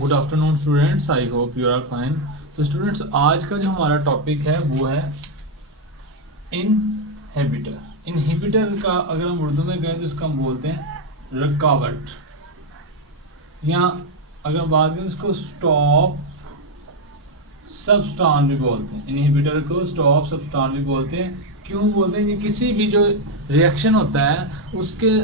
Good afternoon students, I hope you are fine. तो students, आज का जो हमारा टॉपिक है वो है इनहिबिटर। इनहिबिटर का अगर हम उर्दू में कहें तो इसका हम बोलते हैं रुकावट, या अगर हम बात करें इसको स्टॉप सबस्टान भी बोलते हैं। इनहिबिटर को स्टॉप सबस्टान भी बोलते हैं। क्यों बोलते हैं? ये किसी भी जो रिएक्शन होता है उसके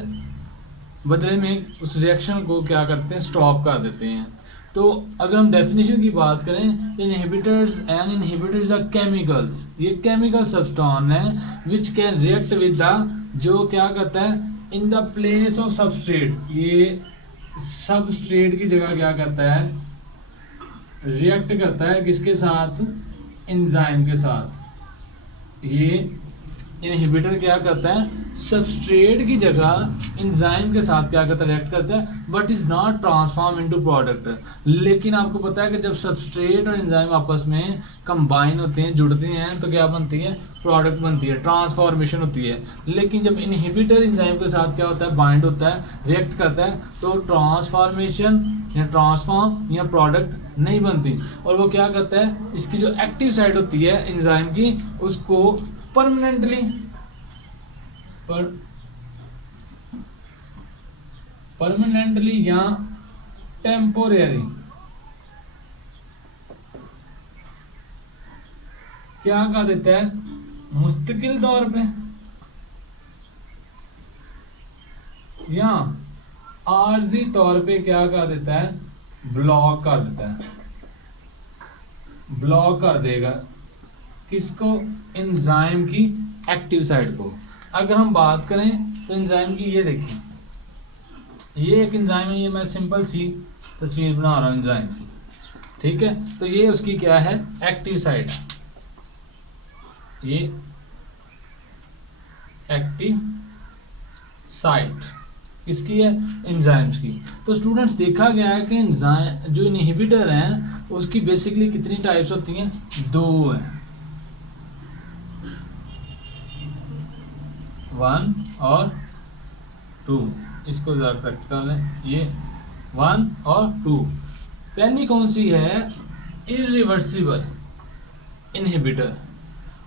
बदले में उस रिएक्शन को क्या करते हैं, स्टॉप कर देते हैं। तो अगर हम डेफिनेशन की बात करें, inhibitors and inhibitors are chemicals, ये केमिकल सबस्टांस है which can react with the, जो क्या करता है in the place of substrate, ये सबस्ट्रेट की जगह क्या करता है, रिएक्ट करता है किसके साथ, एंजाइम के साथ। ये इनहिबिटर क्या करता है, सबस्ट्रेट की जगह एंजाइम के साथ क्या करता है, रिएक्ट करता है, but is not transform into product. लेकिन आपको पता है कि जब सबस्ट्रेट और एंजाइम आपस में कंबाइन होते हैं, जुड़ते हैं, तो क्या बनती है, प्रोडक्ट बनती है, ट्रांसफॉर्मेशन होती है। लेकिन जब इनहिबिटर एंजाइम के साथ क्या होता है, बाइंड होता है, रिएक्ट करता है, तो ट्रांसफॉर्मेशन या ट्रांसफॉर्म या प्रोडक्ट नहीं बनती। और वो क्या करता है, इसकी जो एक्टिव साइड होती है एंजाइम की, उसको परमानेंटली या टेम्पोरेरी क्या कर देता है, मुस्तकिल तौर पे या आर्जी तौर पे क्या कर देता है, ब्लॉक कर देता है, ब्लॉक कर देगा किसको, एंजाइम की एक्टिव साइड को। अगर हम बात करें तो एंजाइम की, ये देखिए, ये एक एंजाइम है, ये मैं सिंपल सी तस्वीर बना रहा हूँ एंजाइम की, ठीक है। तो ये उसकी क्या है, एक्टिव साइड, ये एक्टिव साइट किसकी है, एंजाइम्स की। तो स्टूडेंट्स, देखा गया है कि एंजाइम जो इनहिबिटर हैं उसकी बेसिकली कितनी टाइप्स होती हैं, दो हैं, 1 और 2। इसको जरा करेक्ट कर लें, ये 1 और 2। पहली कौन सी है, इरिवर्सिबल इनहिबिटर,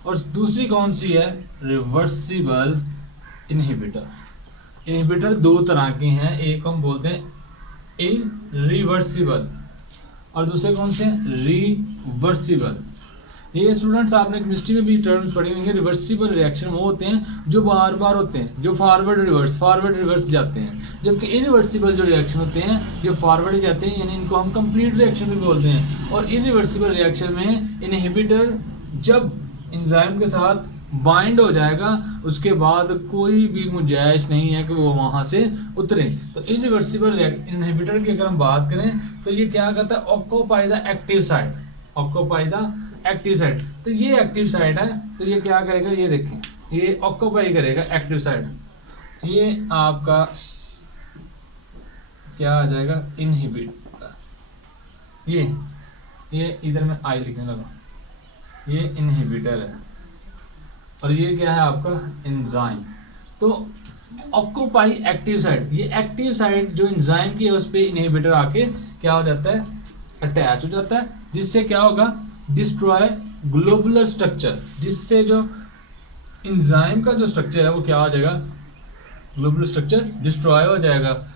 और दूसरी कौन सी है, रिवर्सिबल इनहिबिटर। इनहिबिटर दो तरह के हैं, एक हम बोलते हैं इरिवर्सिबल और दूसरे कौन से, रिवर्सिबल। ये स्टूडेंट्स, आपने केमिस्ट्री में भी टर्म्स पढ़ी होंगे। रिवर्सिबल रिएक्शन वो होते हैं जो बार बार होते हैं, जो फॉरवर्ड रिवर्स जाते हैं, जबकि इरिवर्सिबल जो रिएक्शन होते हैं जो फॉरवर्ड जाते हैं, यानी इनको हम कंप्लीट रिएक्शन भी बोलते हैं। और इरिवर्सिबल रिएक्शन में इनहिबिटर जब एंजाइम के साथ बाइंड हो जाएगा, उसके बाद कोई भी गुंजाइश नहीं है कि वो वहाँ से उतरे। तो इरिवर्सिबल इनहिबिटर की अगर हम बात करें तो ये क्या करता है, occupy the active side, occupy the active side. तो ये एक्टिव साइड है, तो ये क्या करेगा, ये देखें, ये ऑक्यूपाई करेगा एक्टिव साइड। ये आपका क्या आ जाएगा, इनहिबिटर। ये इधर में आई लिखने लगा, ये इनहिबिटर है और ये क्या है आपका, एंजाइम। तो ऑक्यूपाई एक्टिव साइड, ये एक्टिव साइड जो एंजाइम की है उस पर इनहिबिटर आके क्या हो जाता है, अटैच हो जाता है, जिससे क्या होगा, डिस्ट्रॉय ग्लोबुलर स्ट्रक्चर, जिससे जो एंजाइम का जो स्ट्रक्चर है वो क्या हो जाएगा, ग्लोबुलर स्ट्रक्चर डिस्ट्रॉय हो जाएगा।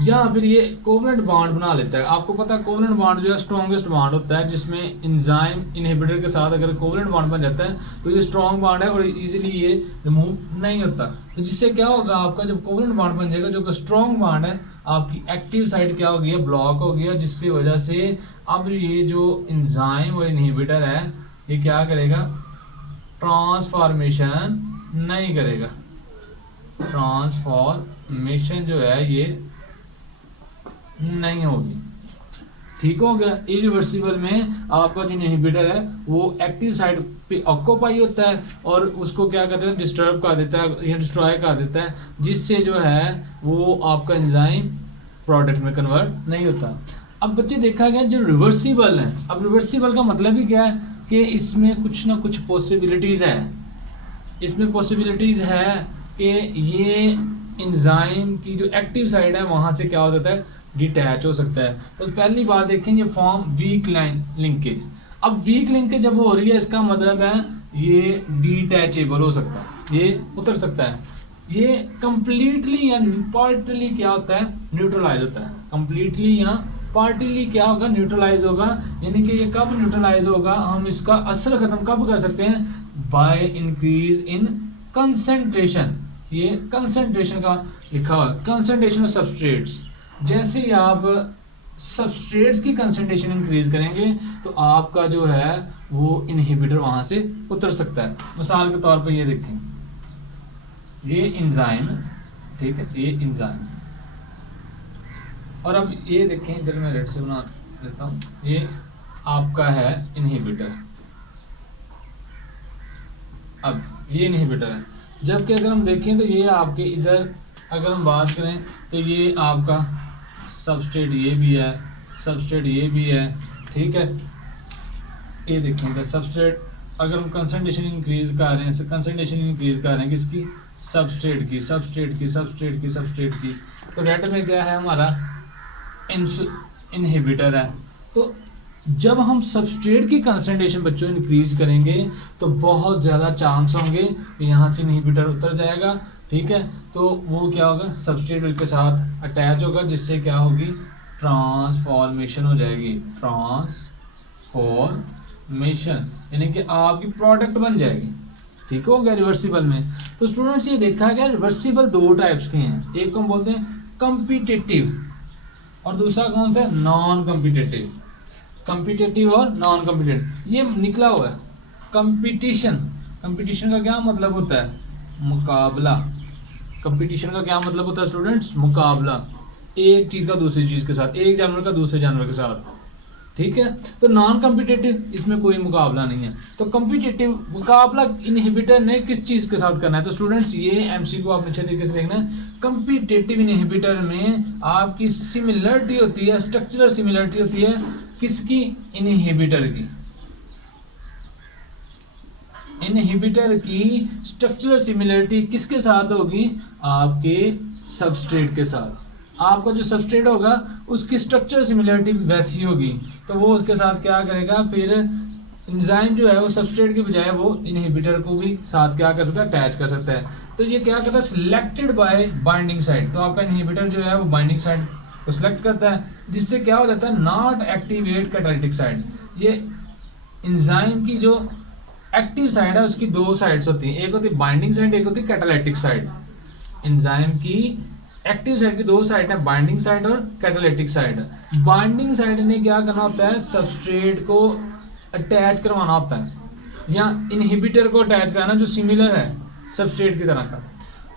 या फिर ये कोवेलेंट बॉन्ड बना लेता है। आपको पता है कोवेलेंट बॉन्ड जो है स्ट्रॉन्गेस्ट बॉन्ड होता है, जिसमें एंजाइम इनहिबिटर के साथ अगर कोवेलेंट बॉन्ड बन जाता है तो ये स्ट्रॉन्ग बॉन्ड है और इजीली ये रिमूव नहीं होता। तो जिससे क्या होगा, आपका जब कोवेलेंट बॉन्ड बन जाएगा, जो स्ट्रॉन्ग बॉन्ड है, आपकी एक्टिव साइड क्या हो गई है, ब्लॉक हो गया, जिसकी वजह से अब ये जो एंजाइम और इनहिबिटर है ये क्या करेगा, ट्रांसफॉर्मेशन नहीं करेगा। ट्रांसफॉर्मेशन जो है ये नहीं होगी, ठीक हो गया। इरिवर्सिबल में आपका जो इनहिबिटर है वो एक्टिव साइड पे ऑक्यूपाई होता है और उसको क्या कहते हैं, डिस्टर्ब कर देता है या डिस्ट्रॉय कर देता है, जिससे जो है वो आपका एंजाइम प्रोडक्ट में कन्वर्ट नहीं होता। अब बच्चे देखा गया जो रिवर्सिबल है, अब रिवर्सिबल का मतलब ही क्या है कि इसमें कुछ ना कुछ पॉसिबिलिटीज़ है, इसमें पॉसिबिलिटीज़ है कि ये एंजाइम की जो एक्टिव साइड है वहाँ से क्या हो जाता है, डिटैच हो सकता है। तो पहली बात देखें, ये फॉर्म वीक लाइन लिंकेज। अब वीक लिंकेज जब हो रही है, इसका मतलब है ये डिटैचेबल हो सकता है, ये उतर सकता है। ये कंप्लीटली या पार्टली क्या होता है, न्यूट्रलाइज होता है। कंप्लीटली या पार्टली क्या होगा, न्यूट्रलाइज होगा। यानी कि ये कब न्यूट्रलाइज होगा, हम इसका असर खत्म कब कर सकते हैं, बाय इंक्रीज इन कंसंट्रेशन। ये कंसंट्रेशन का लिखा हुआ, कंसंट्रेशन ऑफ सबस्ट्रेट्स। जैसे ही आप सबस्ट्रेट्स की कंसंट्रेशन इंक्रीज करेंगे तो आपका जो है वो इनहिबिटर वहां से उतर सकता है। मिसाल के तौर पर ये देखें, ये एंजाइम, ठीक है, ये एंजाइम, और अब ये देखें, इधर मैं रेड से बना देता हूँ, ये आपका है इनहिबिटर। अब ये इनहिबिटर है, जबकि अगर हम देखें तो ये आपके इधर अगर हम बात करें तो ये आपका सबस्ट्रेट ये भी है, सबस्ट्रेट ये भी है, ठीक है। ये देखें इधर सबस्ट्रेट, अगर हम कंसंट्रेशन इंक्रीज कर रहे हैं, कंसंट्रेशन इंक्रीज कर रहे हैं किसकी, सबस्ट्रेट की, सबस्ट्रेट की, सबस्ट्रेट की, सबस्ट्रेट की। तो रेड में क्या है हमारा इनहिबिटर है। तो जब हम सबस्ट्रेट की कंसंट्रेशन बच्चों इंक्रीज करेंगे तो बहुत ज़्यादा चांस होंगे कि यहाँ से इनहिबिटर उतर जाएगा, ठीक है। तो वो क्या होगा, सबस्ट्रेट के साथ अटैच होगा, जिससे क्या होगी, ट्रांसफॉर्मेशन हो जाएगी, ट्रांसफॉर्मेशन, यानी कि आपकी प्रोडक्ट बन जाएगी, ठीक हो गया, रिवर्सिबल में। तो स्टूडेंट्स ये देखा गया रिवर्सिबल दो टाइप्स के हैं, एक को हम बोलते हैं कम्पिटिटिव और दूसरा कौन सा, नॉन कम्पिटिटिव। कम्पिटिटिव और नॉन कम्पिटिटिव ये निकला हुआ है। कंपटीशन, कंपटीशन का क्या मतलब होता है, मुकाबला। कंपटीशन का क्या मतलब होता है स्टूडेंट्स, मुकाबला, एक चीज़ का दूसरी चीज़ के साथ, एक जानवर का दूसरे जानवर के साथ, ठीक है। तो नॉन कम्पिटिटिव, इसमें कोई मुकाबला नहीं है। तो कम्पिटिटिव मुकाबला इनहिबिटर ने किस चीज़ के साथ करना है, तो स्टूडेंट्स ये एमसीक्यू आप अच्छे तरीके से देखना है। कम्पिटिटिव इनहिबिटर में आपकी सिमिलरिटी होती है, स्ट्रक्चरल सिमिलरिटी होती है किसकी, इनहिबिटर की। इनहिबिटर की स्ट्रक्चरल सिमिलरिटी किसके साथ होगी, आपके सबस्ट्रेट के साथ। आपका जो सबस्ट्रेट होगा उसकी स्ट्रक्चरल सिमिलरिटी वैसी होगी, तो वो उसके साथ क्या करेगा, फिर एंजाइम जो है वो सबस्ट्रेट की बजाय वो इनहिबिटर को भी साथ क्या कर सकता है, अटैच कर सकता है। तो ये क्या करता है, सिलेक्टेड बाय बाइंडिंग साइड। तो आपका इनहिबिटर जो है वो बाइंडिंग साइड को सिलेक्ट करता है, जिससे क्या हो जाता है, नॉट एक्टिवेट कैटालिटिक साइड। ये एंजाइम की जो एक्टिव साइड है उसकी दो साइड्स होती हैं, एक होती है बाइंडिंग साइड, एक होती है कैटालिटिक साइड। एंजाइम की एक्टिव साइड की दो साइड है, बाइंडिंग साइड और कैटालिटिक साइड। बाइंडिंग साइड ने क्या करना होता है, सबस्ट्रेट को अटैच करवाना होता है, या इनहिबिटर को अटैच कराना जो सिमिलर है सबस्ट्रेट की तरह का।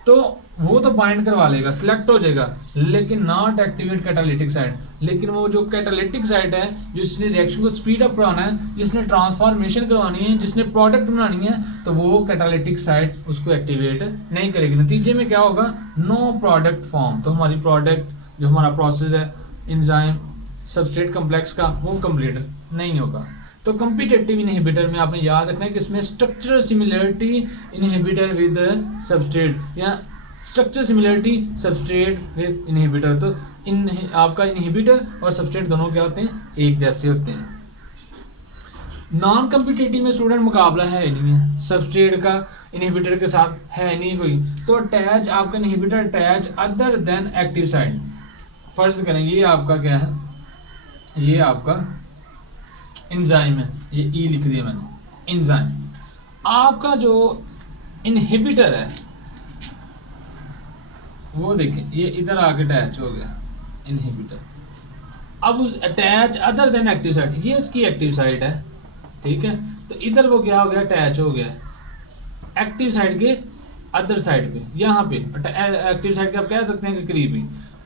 तो वो तो बाइंड करवा लेगा, सिलेक्ट हो जाएगा, लेकिन नॉट एक्टिवेट कैटालिटिक साइड। लेकिन वो जो कैटालिटिक साइड है, जिसने रिएक्शन को स्पीड अप करवाना है, जिसने ट्रांसफॉर्मेशन करवानी है, जिसने प्रोडक्ट बनानी है, तो वो कैटालिटिक साइड उसको एक्टिवेट नहीं करेगी। नतीजे में क्या होगा, नो प्रोडक्ट फॉर्म। तो हमारी प्रोडक्ट जो हमारा प्रोसेस है एंजाइम सबस्ट्रेट कम्प्लेक्स का, वो कंप्लीट नहीं होगा। तो कम्पिटिटिव इनहिबिटर में आपने याद रखना है कि इसमें structural similarity inhibitor with substrate, या structure similarity substrate with inhibitor. तो आपका इनहिबिटर और सबस्ट्रेट दोनों क्या होते हैं, एक जैसे होते हैं। नॉन कम्पिटिटिव में स्टूडेंट मुकाबला है नहीं है, सबस्ट्रेट का इनहिबिटर के साथ है नहीं कोई। तो अटैच आपका inhibitor attach other than active side. फर्ज करें ये आपका क्या है, ये आपका एंजाइम है, ये ई लिख दिया मैंने, एंजाइम। आपका जो इनहिबिटर है वो देखिए ये इधर आके अटैच हो गया इनहिबिटर। अब उस attach other than active side, ये उसकी एक्टिव साइड है, ठीक है। तो इधर वो क्या हो गया, अटैच हो गया एक्टिव साइड के अदर साइड पे, यहाँ पे एक्टिव साइड के आप कह सकते हैं कि करीब ही।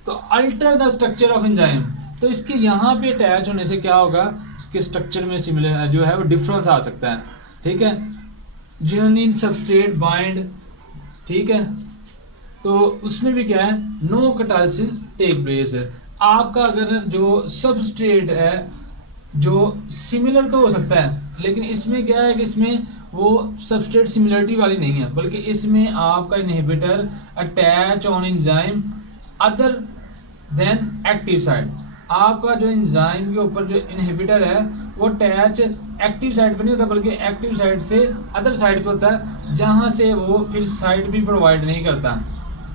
तो alter the structure of enzyme, तो इसके यहाँ पे अटैच होने से क्या होगा, उसके स्ट्रक्चर में सिमिलर जो है वो डिफरेंस आ सकता है, ठीक है। जियोनिन सबस्ट्रेट बाइंड, ठीक है, तो उसमें भी क्या है, नो कैटालिसिस टेक प्लेस है। आपका अगर जो सबस्ट्रेट है जो सिमिलर तो हो सकता है, लेकिन इसमें क्या है कि इसमें वो सबस्ट्रेट सिमिलरिटी वाली नहीं है, बल्कि इसमें आपका inhibitor attach on enzyme other than active site. आपका जो एंजाइम के ऊपर जो इनहिबिटर है वो अटैच एक्टिव साइट पे नहीं होता, बल्कि एक्टिव साइट से अदर साइड पे होता है, जहाँ से वो फिर साइट भी प्रोवाइड नहीं करता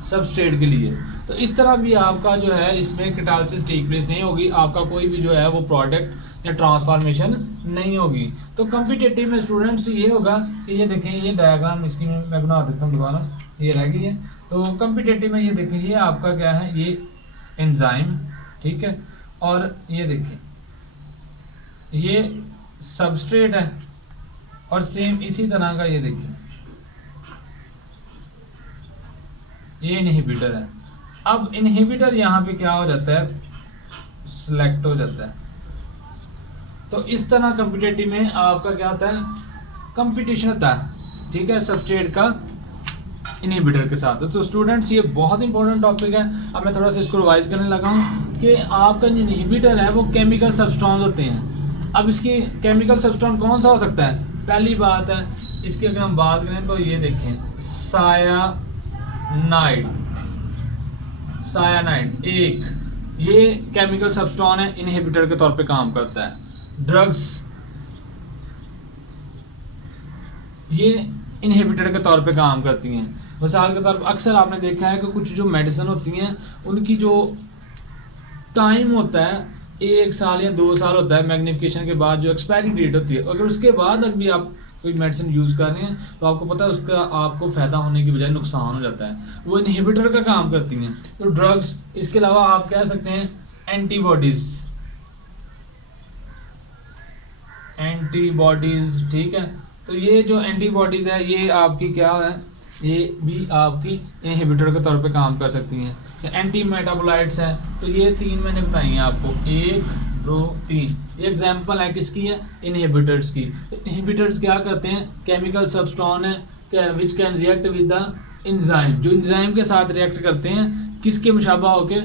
सबस्ट्रेट के लिए। तो इस तरह भी आपका जो है इसमें कैटालिसिस टेक प्लेस नहीं होगी, आपका कोई भी जो है वो प्रोडक्ट या ट्रांसफॉर्मेशन नहीं होगी। तो कॉम्पिटिटिव में स्टूडेंट्स ये होगा कि ये देखें, ये डायग्राम इसकी मैं बना देता हूँ दोबारा, ये रह गई है। तो कॉम्पिटिटिव में ये देखें, ये आपका क्या है, ये एंजाइम, ठीक है, और ये देखें ये सबस्ट्रेट है, और सेम इसी तरह का ये देखिए ये इनहिबिटर है। अब इनहिबिटर यहाँ पे क्या हो जाता है, सिलेक्ट हो जाता है। तो इस तरह कॉम्पिटिटिव में आपका क्या होता है, कंपटीशन होता है, ठीक है, सबस्ट्रेट का इनहिबिटर के साथ। तो स्टूडेंट्स ये बहुत इंपॉर्टेंट टॉपिक है। अब मैं थोड़ा सा इसको रिवाइज करने लगा हूँ कि आपका जो इनहिबिटर है वो केमिकल सब्सटेंस होते हैं। अब इसकी केमिकल सब्सटेंस कौन सा हो सकता है, पहली बात है इसकी अगर हम बात करें तो ये देखें सायानाइड एक ये केमिकल सब्सटेंस है, इनहिबिटर के तौर पे काम करता है। ड्रग्स ये इनहिबिटर के तौर पे काम करती हैं। मिसाल के तौर पर अक्सर आपने देखा है कि कुछ जो मेडिसिन होती हैं उनकी जो टाइम होता है 1 साल या 2 साल होता है मैग्निफिकेशन के बाद, जो एक्सपायरी डेट होती है, अगर उसके बाद अगर भी आप कोई मेडिसिन यूज़ कर रहे हैं तो आपको पता है उसका आपको फ़ायदा होने की बजाय नुकसान हो जाता है, वो इनहिबिटर का काम करती हैं। तो ड्रग्स, इसके अलावा आप कह सकते हैं एंटीबॉडीज़, ठीक है। तो ये जो एंटीबॉडीज़ है ये आपकी क्या है, ये भी आपकी इनहिबिटर के तौर पे काम कर सकती हैं। एंटी मेटाबोलाइट्स हैं, तो ये 3 मैंने बताई हैं आपको, 1 2 3। ये एग्जांपल है किसकी है, इनहिबिटर्स की। इनहिबिटर्स क्या करते हैं, केमिकल सब्सटेंस है which can react with the enzyme, जो एंजाइम के साथ रिएक्ट करते हैं, किसके मुशाबा होके,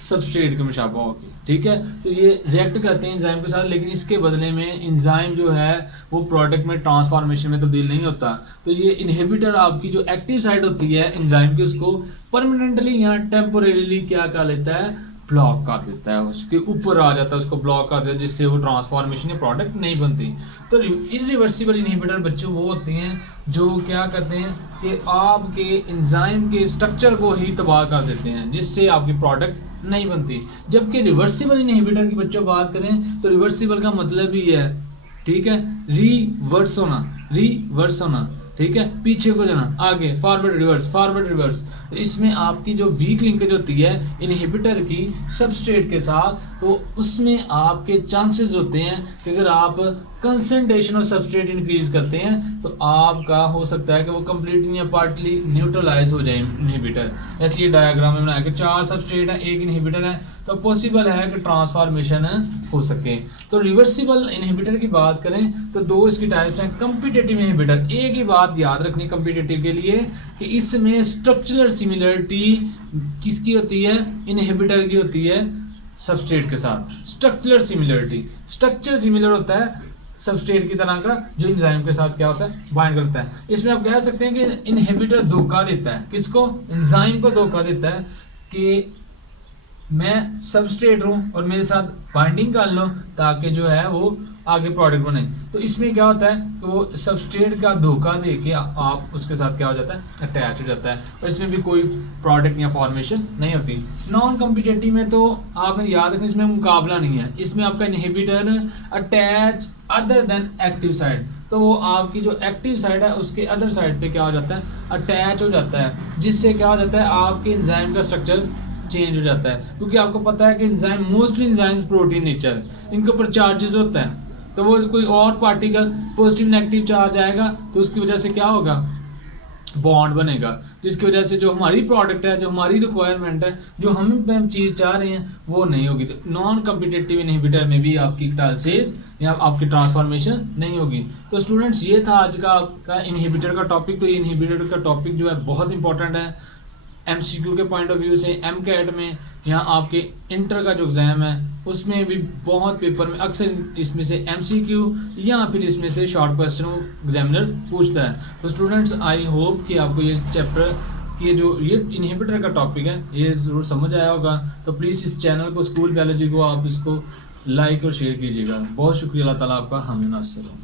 सबस्ट्रेट के मुशाबा होके, ठीक है। तो ये रिएक्ट करते हैं एंजाइम के साथ, लेकिन इसके बदले में एंजाइम जो है वो प्रोडक्ट में ट्रांसफॉर्मेशन में तब्दील नहीं होता। तो ये इनहिबिटर आपकी जो एक्टिव साइड होती है एंजाइम की, उसको परमानेंटली या टेम्पोरेरीली क्या कर लेता है, ब्लॉक कर देता है, उसके ऊपर आ जाता है, उसको ब्लॉक कर देता है, जिससे वो ट्रांसफॉर्मेशन या प्रोडक्ट नहीं बनती। तो इरिवर्सिबल इनहिबिटर बच्चों वो होते हैं जो क्या करते हैं कि आपके एंजाइम के स्ट्रक्चर को ही तबाह कर देते हैं, जिससे आपकी प्रोडक्ट नहीं बनती। जबकि रिवर्सिबल इनहिबिटर की बच्चों बात करें तो रिवर्सिबल का मतलब ही है, ठीक है, रिवर्स होना, ठीक है, पीछे को जाना, आगे, फॉरवर्ड रिवर्स। तो इसमें आपकी जो वीक लिंकेज होती है इनहिबिटर की सबस्ट्रेट के साथ, तो उसमें आपके चांसेस होते हैं कि अगर आप कंसंट्रेशन ऑफ सबस्ट्रेट इंक्रीज करते हैं तो आपका हो सकता है कि वो कंप्लीटली या पार्टली न्यूट्रलाइज हो जाए इनहिबिटर। ऐसे ये डायग्राम में बनाया कि 4 सबस्ट्रेट है, 1 इनहिबिटर है, तो पॉसिबल है कि ट्रांसफॉर्मेशन हो सके। तो रिवर्सिबल इनहिबिटर की बात करें तो 2 इसकी टाइप्स हैं। कम्पिटिटिव इनहिबिटर, एक ही बात याद रखनी कम्पिटिटिव के लिए कि इसमें स्ट्रक्चरल सिमिलरिटी किसकी होती है, इनहिबिटर की होती है सबस्ट्रेट के साथ। स्ट्रक्चर सिमिलर होता है सबस्ट्रेट की तरह का, जो एंजाइम के साथ क्या होता है, बाइंड करता है। इसमें आप कह सकते हैं कि इनहिबिटर धोखा देता है, किसको, एंजाइम को धोखा देता है कि मैं सबस्ट्रेट हूँ और मेरे साथ बाइंडिंग कर लो ताकि जो है वो आगे प्रोडक्ट बने। तो इसमें क्या होता है, तो वो सबस्ट्रेट का धोखा दे के आप उसके साथ क्या हो जाता है, अटैच हो जाता है, और इसमें भी कोई प्रोडक्ट या फॉर्मेशन नहीं होती। नॉन कॉम्पिटिटिव में तो आपने याद रखना, इसमें मुकाबला नहीं है, इसमें आपका inhibitor attach other than active side, तो वो आपकी जो एक्टिव साइड है उसके अदर साइड पे क्या हो जाता है, अटैच हो जाता है, जिससे क्या हो जाता है आपके एंजाइम का स्ट्रक्चर चेंज हो जाता है। क्योंकि आपको पता है कि enzyme mostly enzyme protein nature, इनके ऊपर चार्जेस होता है, तो वो कोई और पार्टिकल पॉजिटिव नेगेटिव चार्ज आएगा तो उसकी वजह से क्या होगा, बॉन्ड बनेगा, जिसकी वजह से जो हमारी प्रोडक्ट है, जो हमारी रिक्वायरमेंट है, जो हम चीज़ चाह रहे हैं वो नहीं होगी। तो नॉन कम्पिटिटिव इनहिबिटर में भी आपकी कैटालिसिस या आपकी ट्रांसफॉर्मेशन नहीं होगी। तो स्टूडेंट्स ये था आज का आपका इनहिबिटर का टॉपिक। तो ये इनहिबिटर का टॉपिक जो है बहुत इंपॉर्टेंट है एमसीक्यू के पॉइंट ऑफ व्यू से। एमकेट में यहाँ आपके इंटर का जो एग्ज़ाम है उसमें भी बहुत पेपर में अक्सर इसमें से एमसीक्यू या फिर इसमें से शॉर्ट क्वेश्चन एग्जामिनर पूछता है। तो स्टूडेंट्स आई होप कि आपको ये चैप्टर कि ये इनहिबिटर का टॉपिक है, ये ज़रूर समझ आया होगा। तो प्लीज़ इस चैनल को, स्कूल बायोलॉजी को, आप इसको लाइक और शेयर कीजिएगा। बहुत शुक्रिया, अल्लाह ताला आपका हामी नासिर हो।